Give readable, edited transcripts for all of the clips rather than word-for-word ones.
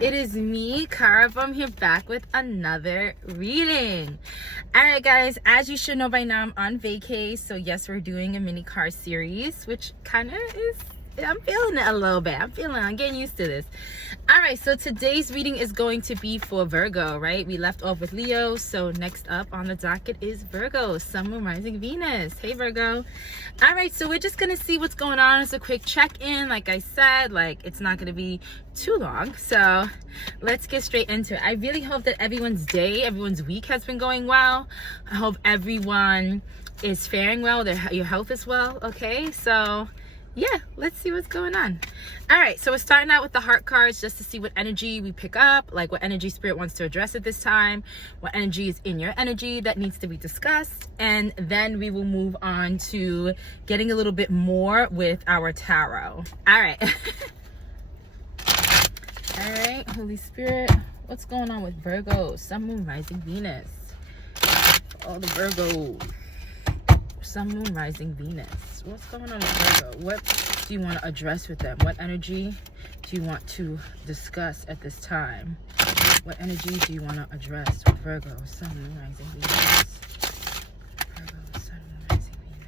It is me, Karaba. I'm here back with another reading. Alright guys, as you should know by now, I'm on vacay. So yes, we're doing a mini card series, which kind of is, I'm feeling it a little bit. I'm getting used to this. Alright, so today's reading is going to be for Virgo, right? We left off with Leo, so next up on the docket is Virgo, Sun, Moon, Rising, Venus. Hey Virgo. Alright, so we're just going to see what's going on. It's a quick check-in. Like I said, it's not going to be too long. So let's get straight into it. I really hope that everyone's day, everyone's week has been going well. I hope everyone is faring well, your health is well, okay? So yeah, let's see what's going on. All right, so we're starting out with the heart cards just to see what energy we pick up, like what energy spirit wants to address at this time, what energy is in your energy that needs to be discussed, and then we will move on to getting a little bit more with our tarot. All right. All right, Holy Spirit, what's going on with Virgo, Sun, Moon, Rising, Venus? All the Virgos. Sun, Moon, Rising, Venus. What's going on with Virgo? What do you want to address with them? What energy do you want to discuss at this time? What energy do you want to address with Virgo, Sun, Moon, Rising, Venus? Virgo, Sun, Moon, Rising, Venus.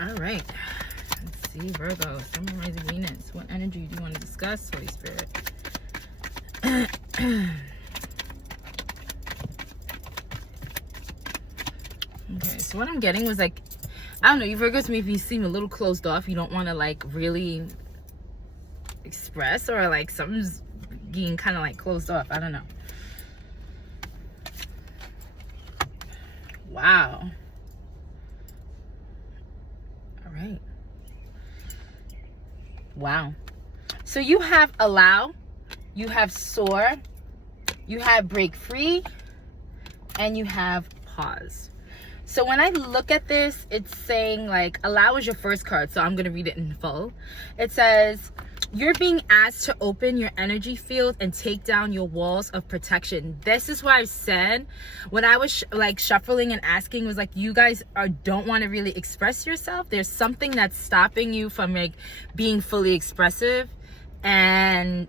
All right, let's see, Virgo, Sun, Moon, Rising, Venus. What energy do you want to discuss, Holy Spirit? Okay, so what I'm getting was I don't know, you Virgos maybe seem a little closed off. You don't want to really express, or something's being kind of closed off. I don't know. Wow. Right. Wow. So you have allow, you have soar, you have break free, and you have pause. So when I look at this, it's saying allow is your first card. So I'm going to read it in full. It says, you're being asked to open your energy field and take down your walls of protection. This is what I said when I was shuffling and asking, was you guys don't want to really express yourself. There's something that's stopping you from being fully expressive. And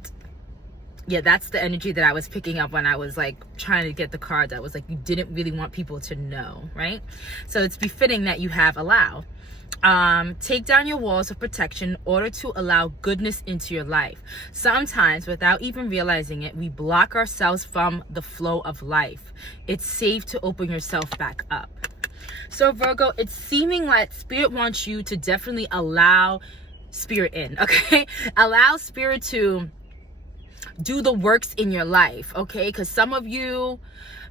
yeah, that's the energy that I was picking up when I was trying to get the card that was you didn't really want people to know, right? So it's befitting that you have allow. Take down your walls of protection in order to allow goodness into your life. Sometimes, without even realizing it, we block ourselves from the flow of life. It's safe to open yourself back up. So Virgo, it's seeming like Spirit wants you to definitely allow Spirit in, okay? Allow Spirit to do the works in your life, okay? Because some of you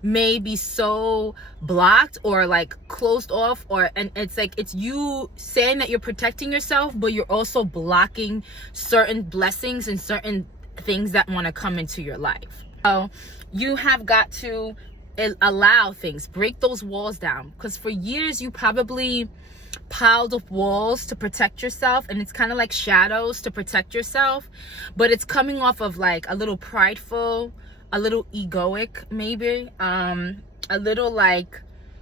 may be so blocked or closed off, and it's you saying that you're protecting yourself, but you're also blocking certain blessings and certain things that want to come into your life. So you have got to allow things, break those walls down, because for years you probably piled up walls to protect yourself, and it's kind of like shadows to protect yourself, but it's coming off of a little prideful, a little egoic, maybe a little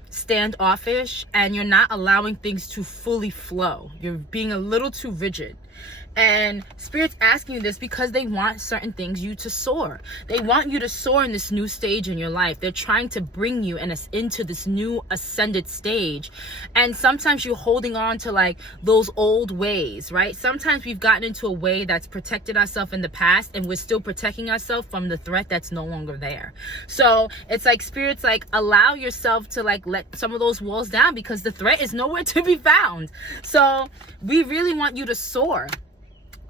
standoffish, and you're not allowing things to fully flow. You're being a little too rigid. And Spirit's asking you this because they want certain things you to soar. They want you to soar in this new stage in your life. They're trying to bring you into this new ascended stage. And sometimes you're holding on to those old ways, right? Sometimes we've gotten into a way that's protected ourselves in the past, and we're still protecting ourselves from the threat that's no longer there. So it's Spirit's allow yourself to let some of those walls down, because the threat is nowhere to be found. So we really want you to soar.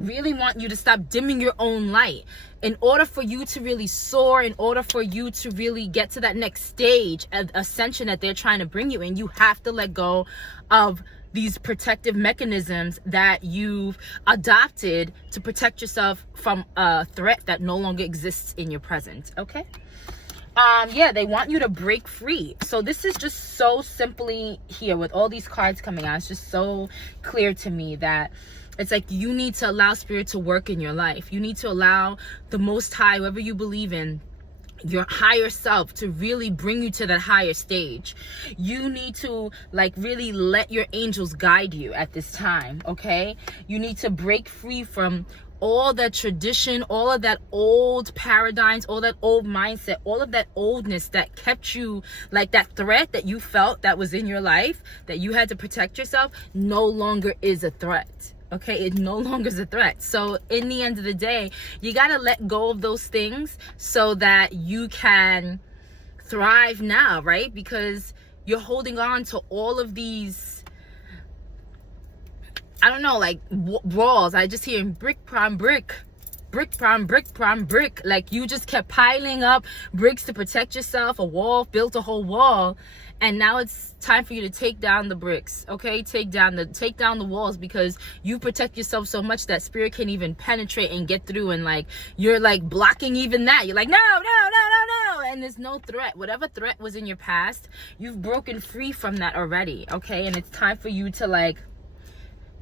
Really want you to stop dimming your own light. In order for you to really soar, in order for you to really get to that next stage of ascension that they're trying to bring you in, you have to let go of these protective mechanisms that you've adopted to protect yourself from a threat that no longer exists in your present, okay? Yeah, they want you to break free. So this is just so simply here with all these cards coming out. It's just so clear to me that it's like you need to allow spirit to work in your life. You need to allow the Most High, whoever you believe in, your higher self, to really bring you to that higher stage. You need to like really let your angels guide you at this time, okay? You need to break free from all that tradition, all of that old paradigms, all that old mindset, all of that oldness that kept you, like that threat that you felt that was in your life, that you had to protect yourself, no longer is a threat. Okay, it no longer is a threat. So in the end of the day, you got to let go of those things so that you can thrive now, right? Because you're holding on to all of these, I don't know, like walls. I just hear brick prime brick, brick prime brick prime brick. Like you just kept piling up bricks to protect yourself, a wall, built a whole wall. And now it's time for you to take down the bricks, okay? Take down the walls, because you protect yourself so much that spirit can't even penetrate and get through, and like you're like blocking even that. You're like, no, and there's no threat. Whatever threat was in your past, you've broken free from that already, okay? And it's time for you to like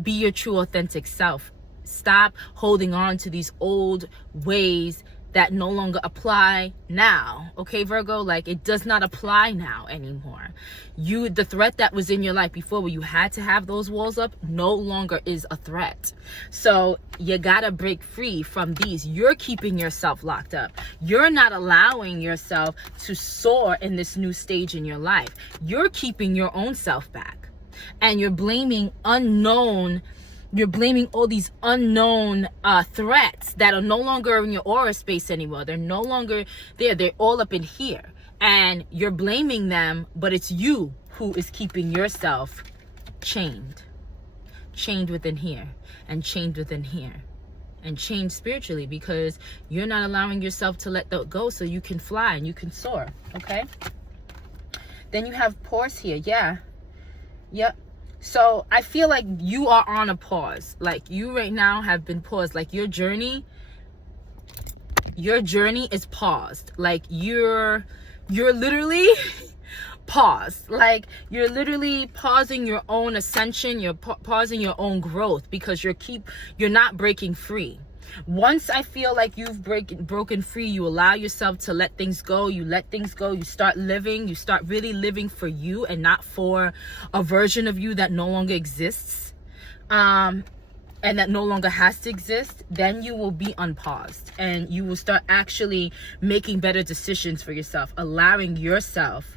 be your true authentic self. Stop holding on to these old ways that no longer apply now, okay, Virgo? Like it does not apply now anymore. The threat that was in your life before, where you had to have those walls up, no longer is a threat. So you gotta break free from these. You're keeping yourself locked up. You're not allowing yourself to soar in this new stage in your life. You're keeping your own self back, and you're blaming all these unknown threats that are no longer in your aura space anymore. They're no longer there. They're all up in here. And you're blaming them, but it's you who is keeping yourself chained. Chained within here, and chained within here, and chained spiritually, because you're not allowing yourself to let that go so you can fly and you can soar, okay? Then you have pause here. Yeah. Yep. So I feel like you are on a pause. Like you right now have been paused. Like your journey is paused. Like you're literally paused. Like you're literally pausing your own ascension. You're pausing your own growth, because you're not breaking free. Once I feel like you've broken free, you allow yourself to let things go. You let things go. You start living. You start really living for you and not for a version of you that no longer exists, and that no longer has to exist. Then you will be unpaused, and you will start actually making better decisions for yourself, allowing yourself,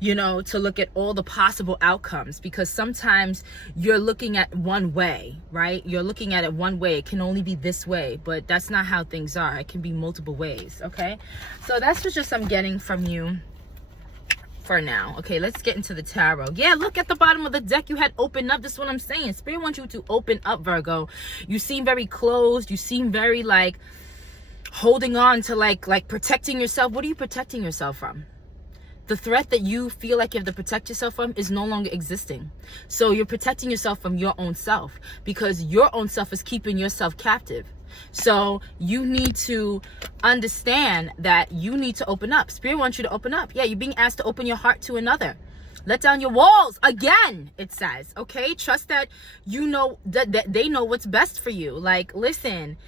you know, to look at all the possible outcomes, because sometimes you're looking at one way, right? You're looking at it one way. It can only be this way, but that's not how things are. It can be multiple ways, okay? So that's just I'm getting from you for now. Okay, let's get into the tarot. Yeah, look at the bottom of the deck. You had opened up. This is what I'm saying. Spirit wants you to open up, Virgo. You seem very closed. You seem very like holding on to like protecting yourself. What are you protecting yourself from? The threat that you feel like you have to protect yourself from is no longer existing. So you're protecting yourself from your own self, because your own self is keeping yourself captive. So you need to understand that you need to open up. Spirit wants you to open up. Yeah, you're being asked to open your heart to another. Let down your walls again, it says. Okay, trust that you know that they know what's best for you. Like, listen,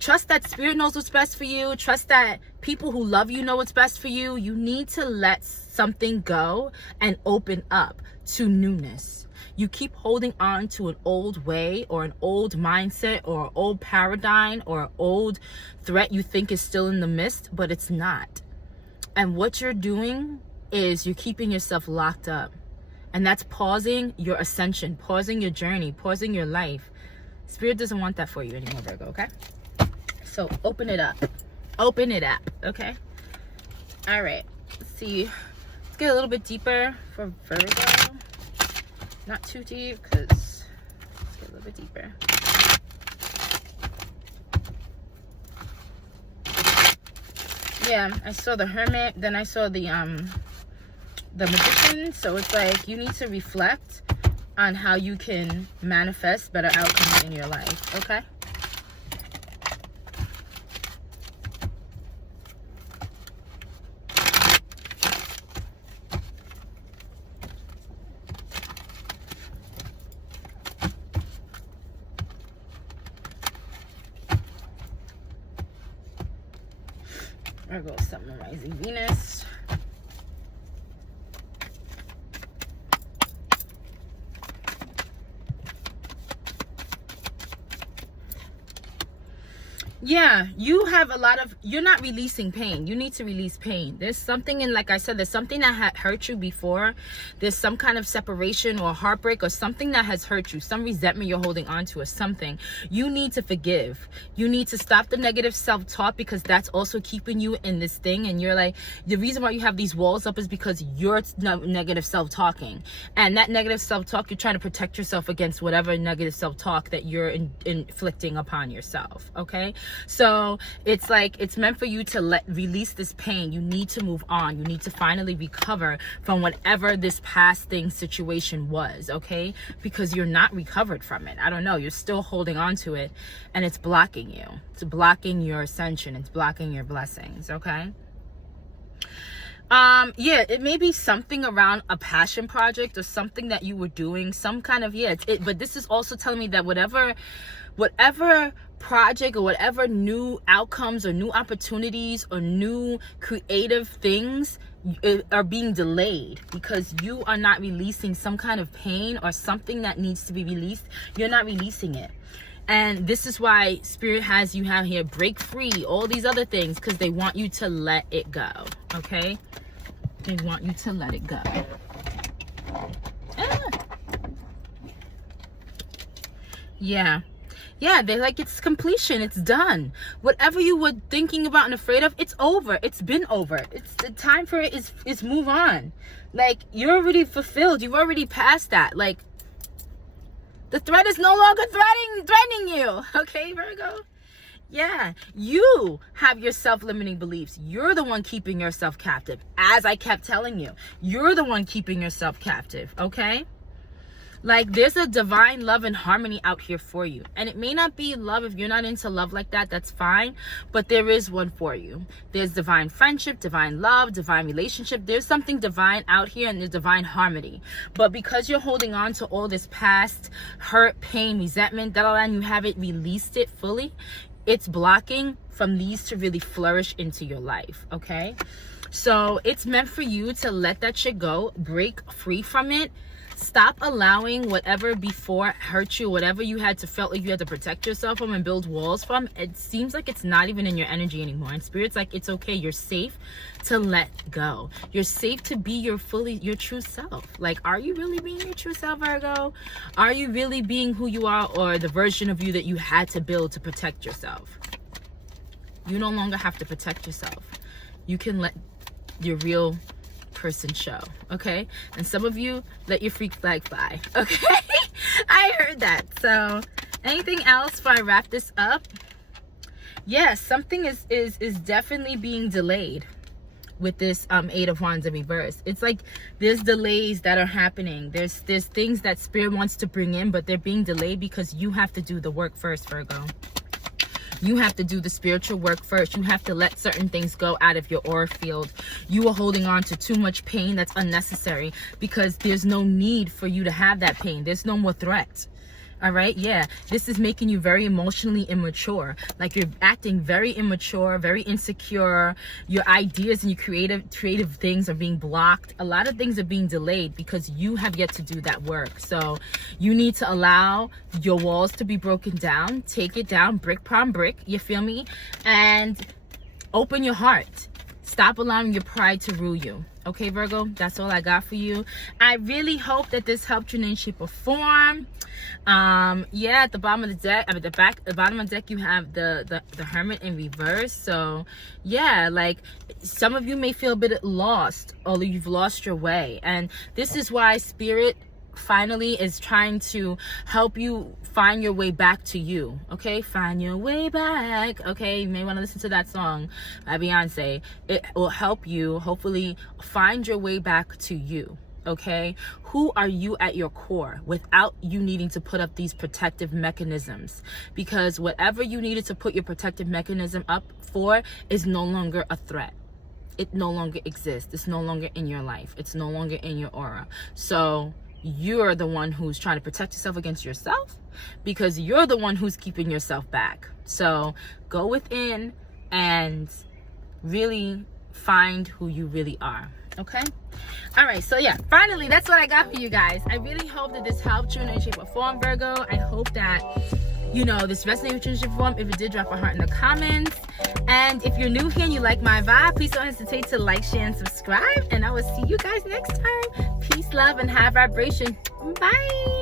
trust that spirit knows what's best for you. Trust that people who love you know what's best for you. You need to let something go and open up to newness. You keep holding on to an old way or an old mindset or an old paradigm or an old threat you think is still in the midst, but it's not. And what you're doing is you're keeping yourself locked up. And that's pausing your ascension, pausing your journey, pausing your life. Spirit doesn't want that for you anymore, Virgo, okay? So open it up. Open it up, okay? All right. Let's see. Let's get a little bit deeper for Virgo. Not too deep, because let's get a little bit deeper. Yeah, I saw the Hermit, then I saw the Magician. So it's like you need to reflect on how you can manifest better outcomes in your life, okay? Virgo, Sun, Moon, Rising, Venus. Yeah, you have a lot of, you're not releasing pain. You need to release pain. There's something in, like I said, there's something that had hurt you before. There's some kind of separation or heartbreak or something that has hurt you, some resentment you're holding on to or something. You need to forgive. You need to stop the negative self-talk, because that's also keeping you in this thing. And you're like, the reason why you have these walls up is because you're negative self-talking. And that negative self-talk, you're trying to protect yourself against whatever negative self-talk that you're inflicting upon yourself, okay? So it's like, it's meant for you to release this pain. You need to move on. You need to finally recover from whatever this past thing situation was, okay? Because you're not recovered from it. I don't know. You're still holding on to it, and it's blocking you. It's blocking your ascension. It's blocking your blessings, okay? Yeah, it may be something around a passion project or something that you were doing, some kind of, but this is also telling me that whatever project or whatever new outcomes or new opportunities or new creative things are being delayed because you are not releasing some kind of pain or something that needs to be released. You're not releasing it. And this is why Spirit has you have here break free, all these other things, because they want you to let it go, okay? They want you to let it go. Yeah, they're like, it's completion, it's done. Whatever you were thinking about and afraid of, it's over. It's been over. It's the time for it is move on. Like, you're already fulfilled. You've already passed that. Like, the threat is no longer threatening you. Okay, Virgo? Yeah, you have your self-limiting beliefs. You're the one keeping yourself captive. As I kept telling you, you're the one keeping yourself captive, okay? Like, there's a divine love and harmony out here for you. And it may not be love. If you're not into love like that, that's fine. But there is one for you. There's divine friendship, divine love, divine relationship. There's something divine out here, and there's divine harmony. But because you're holding on to all this past hurt, pain, resentment, and you haven't released it fully, it's blocking from these to really flourish into your life, okay? So it's meant for you to let that shit go, break free from it. Stop allowing whatever before hurt you, whatever you had to felt like you had to protect yourself from and build walls from. It seems like it's not even in your energy anymore. And Spirit's like, it's okay. You're safe to let go. You're safe to be your true self. Like, are you really being your true self, Virgo? Are you really being who you are, or the version of you that you had to build to protect yourself? You no longer have to protect yourself. You can let your real person show, okay? And some of you, let your freak flag fly, okay? I heard that. So anything else before I wrap this up? Yes, something is definitely being delayed with this Eight of Wands in reverse. It's like there's delays that are happening. There's things that Spirit wants to bring in, but they're being delayed because you have to do the work first, Virgo. You have to do the spiritual work first. You have to let certain things go out of your aura field. You are holding on to too much pain that's unnecessary because there's no need for you to have that pain. There's no more threat. All right? Yeah. This is making you very emotionally immature. Like, you're acting very immature, very insecure. Your ideas and your creative things are being blocked. A lot of things are being delayed because you have yet to do that work. So you need to allow your walls to be broken down. Take it down brick upon brick. You feel me? And open your heart. Stop allowing your pride to rule you. Okay, Virgo? That's all I got for you. I really hope that this helped you in any shape or form. Yeah, at the bottom of the deck, I mean the bottom of the deck, you have the Hermit in reverse. So yeah, like, some of you may feel a bit lost, or you've lost your way, and this is why Spirit finally is trying to help you find your way back to you. Okay, find your way back. Okay, you may want to listen to that song by Beyonce. It will help you hopefully find your way back to you. Okay, who are you at your core, without you needing to put up these protective mechanisms? Because whatever you needed to put your protective mechanism up for is no longer a threat. It no longer exists. It's no longer in your life. It's no longer in your aura. So you're the one who's trying to protect yourself against yourself, because you're the one who's keeping yourself back. So go within and really find who you really are. Okay? All right, so yeah, finally, that's what I got for you guys. I really hope that this helped you in any shape or form, Virgo. I hope that, you know, this resonated with you in any shape or form. If it did, drop a heart in the comments. And if you're new here and you like my vibe, please don't hesitate to like, share, and subscribe. And I will see you guys next time. Peace, love, and high vibration. Bye.